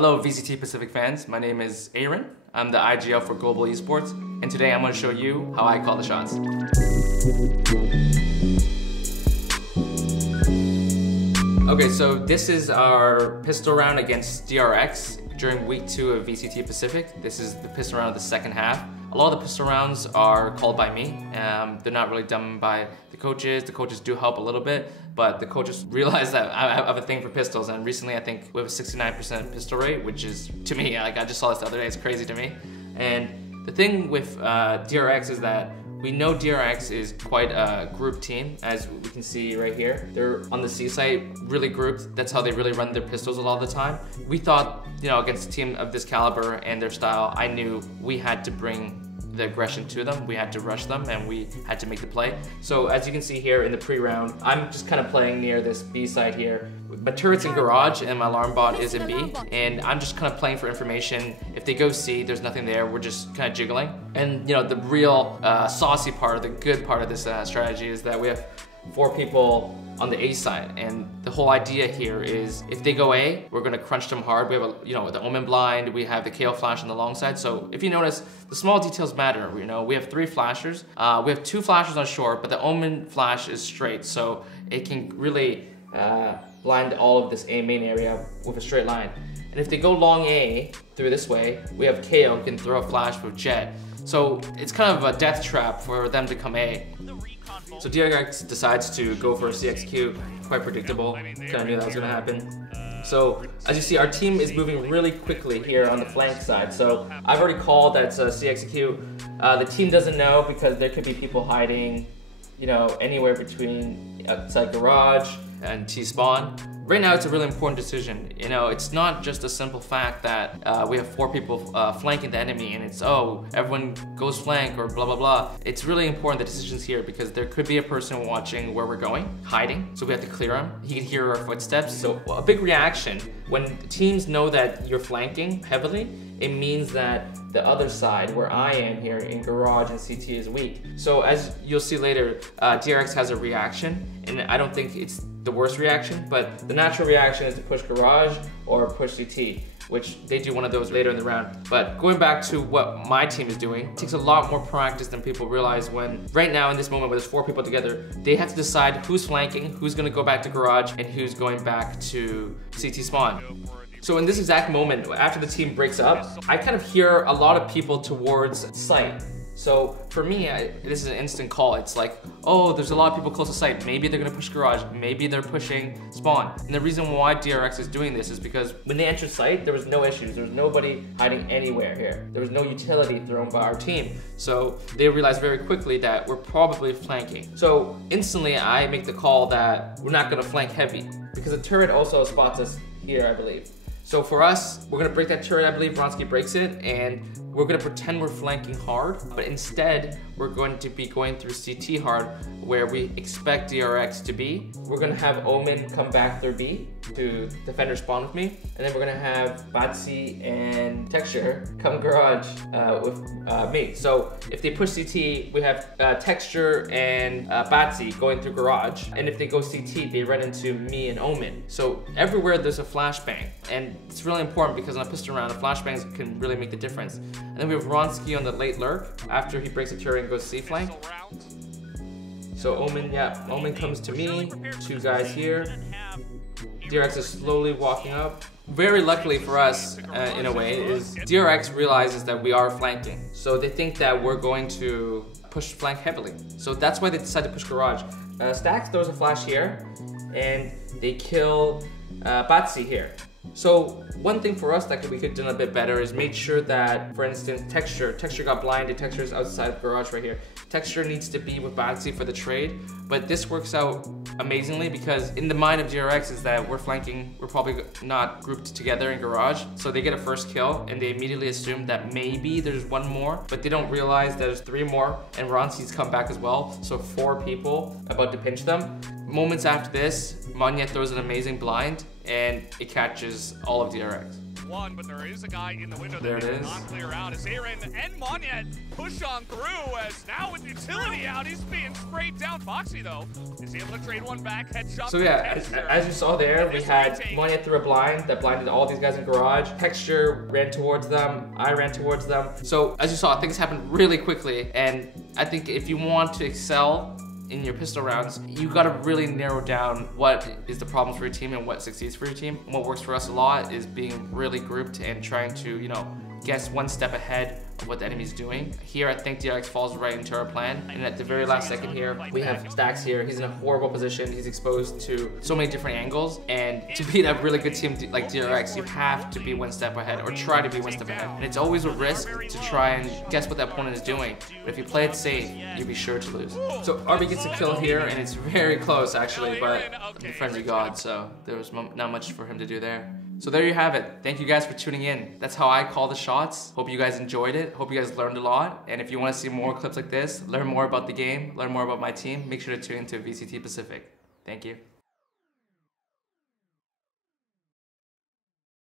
Hello VCT Pacific fans, my name is Ayrin. I'm the IGL for Global Esports, and today I'm going to show you how I call the shots. Okay, so this is our pistol round against DRX during week 2 of VCT Pacific. This is the pistol round of the second half. A lot of the pistol rounds are called by me. They're not really done by the coaches. The coaches do help a little bit, but the coaches realize that I have a thing for pistols, and recently I think we have a 69% pistol rate, which is, to me, like I just saw this the other day, it's crazy to me. And the thing with DRX is that we know DRX is quite a group team, as we can see right here. They're on the C site, really grouped. That's how they really run their pistols a lot of the time. We thought, you know, against a team of this caliber and their style, I knew we had to bring the aggression to them. We had to rush them and we had to make the play. So as you can see here in the pre-round, I'm just kind of playing near this B side here. My turret's in garage and my alarm bot is in B, and I'm just kind of playing for information. If they go C, there's nothing there, we're just kind of jiggling. And you know, the real saucy part, the good part of this strategy is that we have 4 people on the A side, and the whole idea here is if they go A, we're gonna crunch them hard. We have the Omen blind, we have the KO flash on the long side. So if you notice, the small details matter. You know, we have 3 flashers. We have 2 flashers on short, but the Omen flash is straight, so it can really blind all of this A main area with a straight line. And if they go long A through this way, we have KO can throw a flash with Jet. So it's kind of a death trap for them to come A. So DRX decides to go for a CXQ, quite predictable, kind of knew that was going to happen. So as you see, our team is moving really quickly here on the flank side. So I've already called that's a CXQ. The team doesn't know because there could be people hiding, you know, anywhere between outside garage and T-spawn. Right now, it's a really important decision. You know, it's not just a simple fact that we have 4 people flanking the enemy and it's, oh, everyone goes flank or blah, blah, blah. It's really important, the decisions here, because there could be a person watching where we're going, hiding, so we have to clear him. He can hear our footsteps. So a big reaction, when teams know that you're flanking heavily, it means that the other side, where I am here in garage and CT, is weak. So as you'll see later, DRX has a reaction, and I don't think it's the worst reaction, but the natural reaction is to push garage or push CT, which they do one of those later in the round. But going back to what my team is doing, it takes a lot more practice than people realize. When right now in this moment where there's 4 people together, they have to decide who's flanking, who's gonna go back to garage, and who's going back to CT spawn. So in this exact moment, after the team breaks up, I kind of hear a lot of people towards site. So for me, this is an instant call. It's like, oh, there's a lot of people close to site. Maybe they're gonna push garage. Maybe they're pushing spawn. And the reason why DRX is doing this is because when they entered site, there was no issues. There was nobody hiding anywhere here. There was no utility thrown by our team. So they realized very quickly that we're probably flanking. So instantly, I make the call that we're not gonna flank heavy, because the turret also spots us here, I believe. So for us, we're gonna break that turret. I believe Vronsky breaks it, and we're gonna pretend we're flanking hard, but instead, we're going to be going through CT hard, where we expect DRX to be. We're gonna have Omen come back through B to defender spawn with me, and then we're gonna have Batsy and Texture come garage with me. So if they push CT, we have Texture and Batsy going through garage, and if they go CT, they run into me and Omen. So everywhere there's a flashbang, and it's really important because on a pistol round, the flashbangs can really make the difference. And then we have Vronsky on the late lurk after he breaks the turret and goes C flank. So Omen, yeah, Omen comes to me, 2 guys here. DRX is slowly walking up. Very luckily for us, in a way, is DRX realizes that we are flanking. So they think that we're going to push flank heavily. So that's why they decide to push garage. Stax throws a flash here, and they kill Batsy here. So one thing for us that we could have done a bit better is made sure that, for instance, Texture got blinded. Texture's outside the garage right here. Texture needs to be with Batsy for the trade, but this works out amazingly because in the mind of DRX is that we're flanking, we're probably not grouped together in garage, so they get a first kill and they immediately assume that maybe there's 1 more, but they don't realize there's 3 more, and Ronski's come back as well, so 4 people about to pinch them. Moments after this, Manya throws an amazing blind, and it catches all of DRX. one, but there is a guy in the window There that it did is. not clear out as Ayrin and Monyet push on through as now with utility out, he's being sprayed down. Foxy though is able to trade one back, headshot. So yeah, as you saw there, we had Monyet through a blind that blinded all these guys in garage. Texture ran towards them, I ran towards them. So as you saw, things happened really quickly, and I think if you want to excel in your pistol rounds, you gotta really narrow down what is the problems for your team and what succeeds for your team. And what works for us a lot is being really grouped and trying to, you know, guess one step ahead of what the enemy's doing. Here, I think DRX falls right into our plan. And at the very last second here, we have Stacks here. He's in a horrible position. He's exposed to so many different angles. And to beat a really good team like DRX, you have to be one step ahead or try to be one step ahead. And it's always a risk to try and guess what the opponent is doing. But if you play it safe, you'll be sure to lose. So RB gets a kill here, and it's very close actually, but the Frenzy God, so there was not much for him to do there. So there you have it. Thank you guys for tuning in. That's how I call the shots. Hope you guys enjoyed it. Hope you guys learned a lot. And if you want to see more clips like this, learn more about the game, learn more about my team, make sure to tune into VCT Pacific. Thank you.